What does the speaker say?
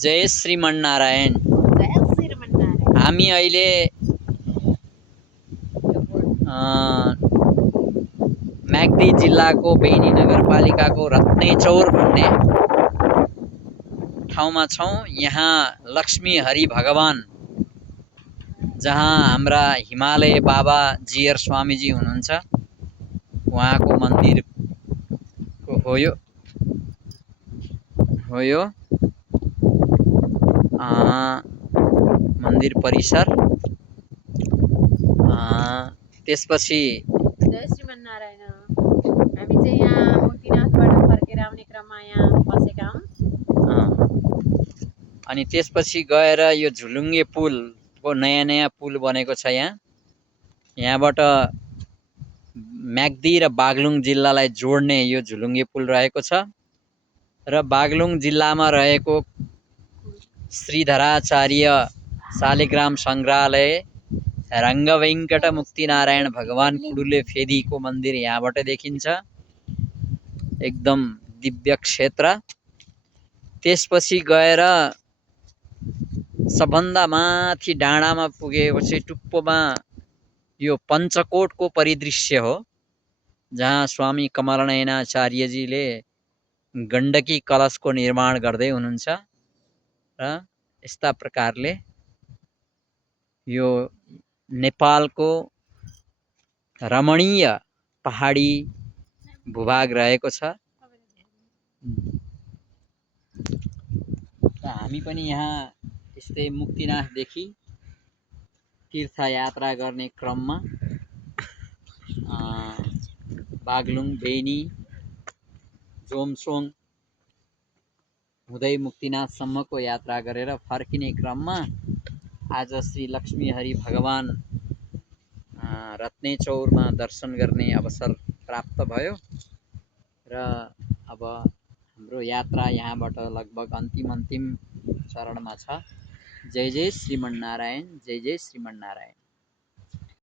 जय श्रीमन्नारायण। जय श्रीमन्नारायण। हामी अहिले म्याग्दी जिल्लाको बेनी नगरपालिकाको रत्नेचौर भन्ने ठाउँमा छौँ। यहाँ लक्ष्मी हरि भगवान, जहाँ हाम्रा हिमालय बाबा जीयर स्वामीजी हुनुहुन्छ, उहाँको मन्दिर हो यो मन्दिर परिसर। त्यसपछि जय श्रीमन्नारायण। हामी चाहिँ यहाँ मुक्तिनाथबाट फर्केर आउने क्रममा यहाँ बसेका हौँ। अनि त्यसपछि गएर यो झुलुङ्गे पुलको नयाँ पुल बनेको छ। यहाँबाट म्याग्दी र बागलुङ जिल्लालाई जोड्ने यो झुलुङ्गे पुल रहेको छ। र बागलुङ जिल्लामा रहेको श्रीधराचार्य शालिग्राम सङ्ग्रहालय, रङ्गवेङ्कट मुक्तिनारायण भगवान कुडुले फेदीको मन्दिर यहाँबाट देखिन्छ। एकदम दिव्य क्षेत्र। त्यसपछि गएर सबभन्दा माथि डाँडामा पुगेपछि टुप्पोमा यो पञ्चकोटको परिदृश्य हो, जहाँ स्वामी कमलनयनाचार्यजीले गण्डकी कलशको निर्माण गर्दै हुनुहुन्छ। र यस्ता प्रकारले यो नेपालको रमणीय पहाडी भूभाग रहेको छ। हामी पनि यहाँ यस्तै मुक्तिनाथदेखि तीर्थयात्रा गर्ने क्रममा बागलुङ, बेनी, जोमसोङ हुँदै मुक्तिनाथसम्मको यात्रा गरेर फर्किने क्रममा आज श्री लक्ष्मी हरि भगवान रत्नेचौरमा दर्शन गर्ने अवसर प्राप्त भयो। र अब हाम्रो यात्रा यहाँबाट लगभग अन्तिम चरणमा छ। जय जय श्रीमन्नारायण, जय जय श्रीमन्नारायण।